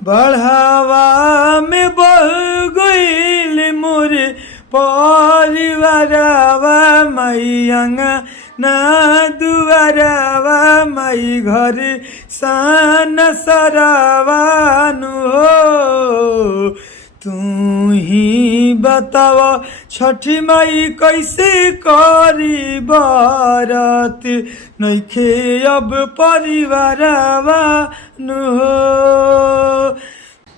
बढ़ावा में बह गईल मोर परिवारवा माई अंगना दुआरवा माई घर सन सरवानु हो। तू ही बताव छठी माई कैसे करी बरत नइखे अब परिवारवा नु हो।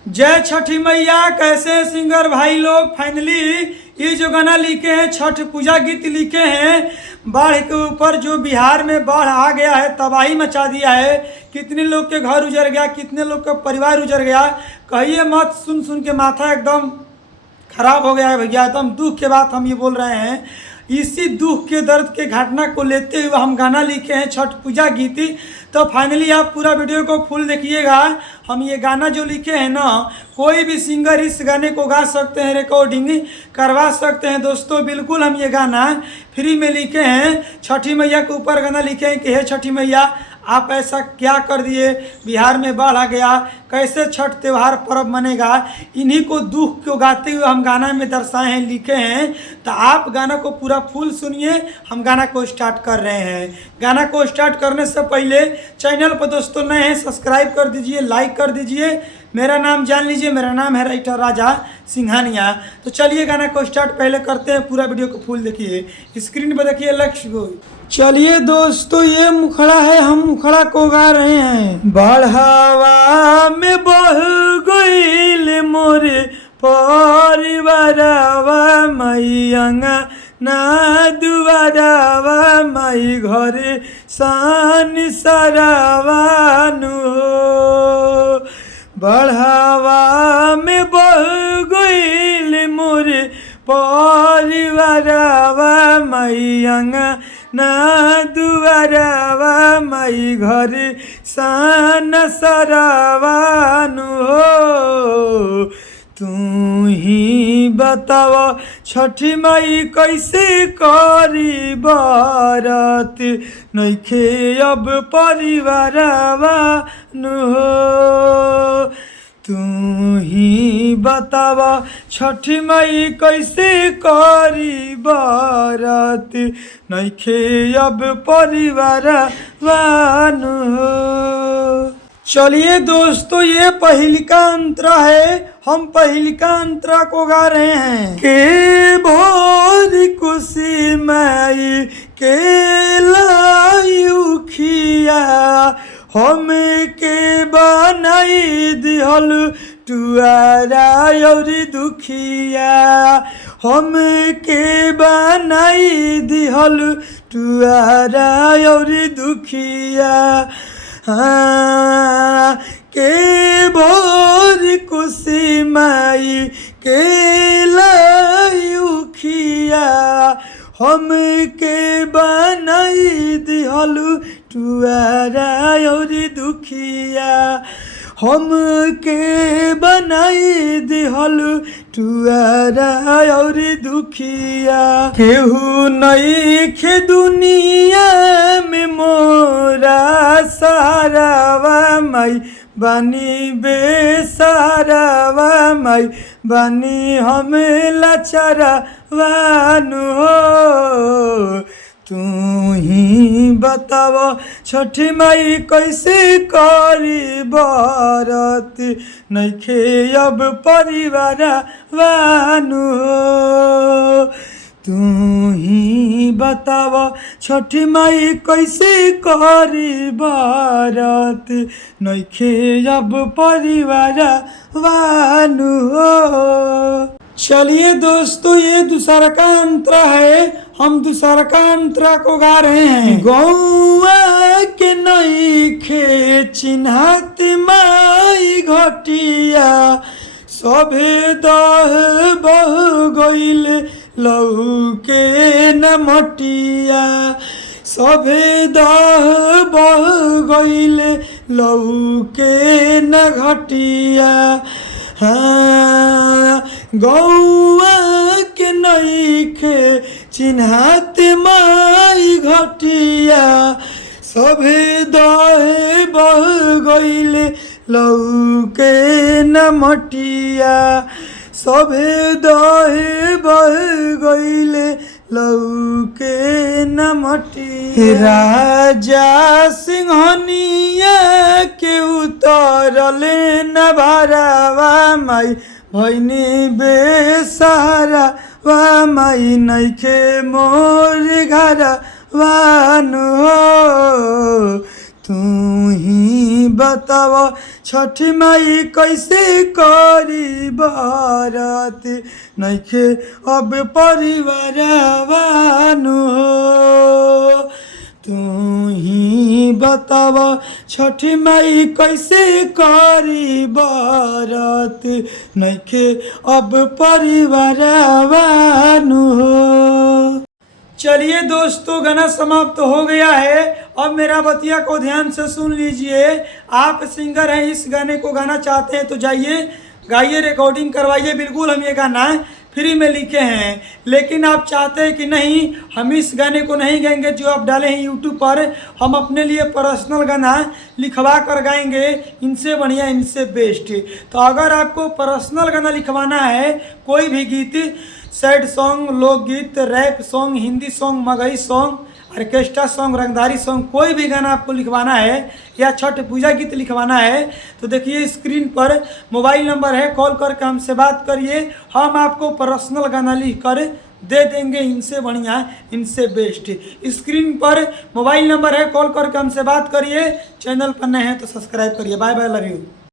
जय छठी मैया। कैसे सिंगर भाई लोग फाइनली ये जो गाना लिखे हैं छठ पूजा गीत लिखे हैं, बाढ़ के ऊपर जो बिहार में बाढ़ आ गया है, तबाही मचा दिया है, कितने लोग के घर उजड़ गया, कितने लोग का परिवार उजड़ गया, कहिए मत। सुन सुन के माथा एकदम खराब हो गया है भैया। एकदम दुख के बात हम ये बोल रहे हैं। इसी दुख के दर्द के घटना को लेते हुए हम गाना लिखे हैं छठ पूजा गीत। तो फाइनली आप पूरा वीडियो को फुल देखिएगा। हम ये गाना जो लिखे हैं ना, कोई भी सिंगर इस गाने को गा सकते हैं, रिकॉर्डिंग करवा सकते हैं दोस्तों। बिल्कुल हम ये गाना फ्री में लिखे हैं। छठी मैया के ऊपर गाना लिखे हैं कि हे छठी मैया आप ऐसा क्या कर दिए, बिहार में बाढ़ आ गया, कैसे छठ त्यौहार पर्व मनेगा। इन्हीं को दुख को गाते हुए हम गाना में दर्शाए हैं, लिखे हैं। तो आप गाना को पूरा फुल सुनिए। हम गाना को स्टार्ट कर रहे हैं। गाना को स्टार्ट करने से पहले चैनल पर दोस्तों नए हैं सब्सक्राइब कर दीजिए, लाइक कर दीजिए। मेरा नाम जान लीजिए, मेरा नाम है राइटर राजा सिंघानिया। तो चलिए गाना को स्टार्ट पहले करते हैं। पूरा वीडियो को फुल देखिए, स्क्रीन पर देखिए। लक्ष्य गो। चलिए दोस्तों ये मुखड़ा है, हम मुखड़ा को गा रहे हैं। बढ़ावा में बह गईल मोर परिवारवा माई अंगना दुआरवा माई घर सन सरवानु हो। बढ़ावा में बह गईल मोर परिवारवा माई अंगना दुआरवा माई घर सन सरवानु हो। तू ही बताव छठी माई कैसे करी बरत नइखे अब परिवारवा नु हो। तू ही बताव छठी माई कैसे करी बरत नइखे अब परिवारवा नु हो। चलिए दोस्तों ये पहिलका अंतरा है, हम पहिलका अंतरा को गा रहे हैं। के भोर कुशी माई के लाई उखिया हम के बनाई दिहल टुआरा और दुखिया हम के बनाई दिहल टुआरा और दुखिया। हाँ के भोर कुशी माई के लाई उखिया हम के बनाई दिहलु टुआरा और दुखिया हम के बनाई दिहलु टुआरा और दुखिया। केहू नइखे दुनिया में मोरा सहारावा माई बानी बेसहारावा माई बानी हम लाचारावानु हो। तू ही बताव छठी माई कैसे करी बरत नइखे अब परिवारवानु हो। तू ही बताव छठी माई कैसे करी बरत नइखे अब परिवारवानु हो। चलिए दोस्तों ये दूसरा का अंतरा है, हम दूसरा का अंतरा को गा रहे हैं। गौआ के नइखे चिन्हत माई घटिया सभे दह बह गईल लहू के न मटिया सभे दह बह गईल लहू के न घटिया। हाँ गौआ के नइखे चिन्हत माई घटिया सभे दहे बह गईल लहू के मटिया सभे दहे बह गईले लौके न मटिया राजा सिंहनिया के उतरले न भरावा माई भैनी बेसहारा वा माई नइखे मोर घरा वानु हो तू ही बताव छठी माई कैसे करी बारात नइखे अब परिवार वानु हो तू ही बताव छठी माई कैसे करी बारात नइखे अब परिवार वानु हो। चलिए दोस्तों, गाना समाप्त हो गया है। अब मेरा बतिया को ध्यान से सुन लीजिए। आप सिंगर हैं, इस गाने को गाना चाहते हैं तो जाइए गाइए, रिकॉर्डिंग करवाइए। बिल्कुल हम ये गाना फ्री में लिखे हैं, लेकिन आप चाहते हैं कि नहीं हम इस गाने को नहीं गाएंगे जो आप डाले हैं यूट्यूब पर, हम अपने लिए पर्सनल गाना लिखवा कर गाएंगे, इनसे बढ़िया इनसे बेस्ट। तो अगर आपको पर्सनल गाना लिखवाना है, कोई भी गीत, सैड सॉन्ग, लोकगीत, rap song, Hindi song, Magahi song, orchestra song, रंगदारी सॉन्ग, कोई भी गाना आपको लिखवाना है या छठ पूजा गीत लिखवाना है तो देखिए स्क्रीन पर मोबाइल नंबर है, कॉल करके हमसे बात करिए। हम आपको पर्सनल गाना लिख कर दे देंगे, इनसे बढ़िया इनसे बेस्ट। स्क्रीन पर मोबाइल नंबर है, कॉल करके हमसे बात करिए। चैनल पर नए हैं तो सब्सक्राइब करिए। Bye bye, love you.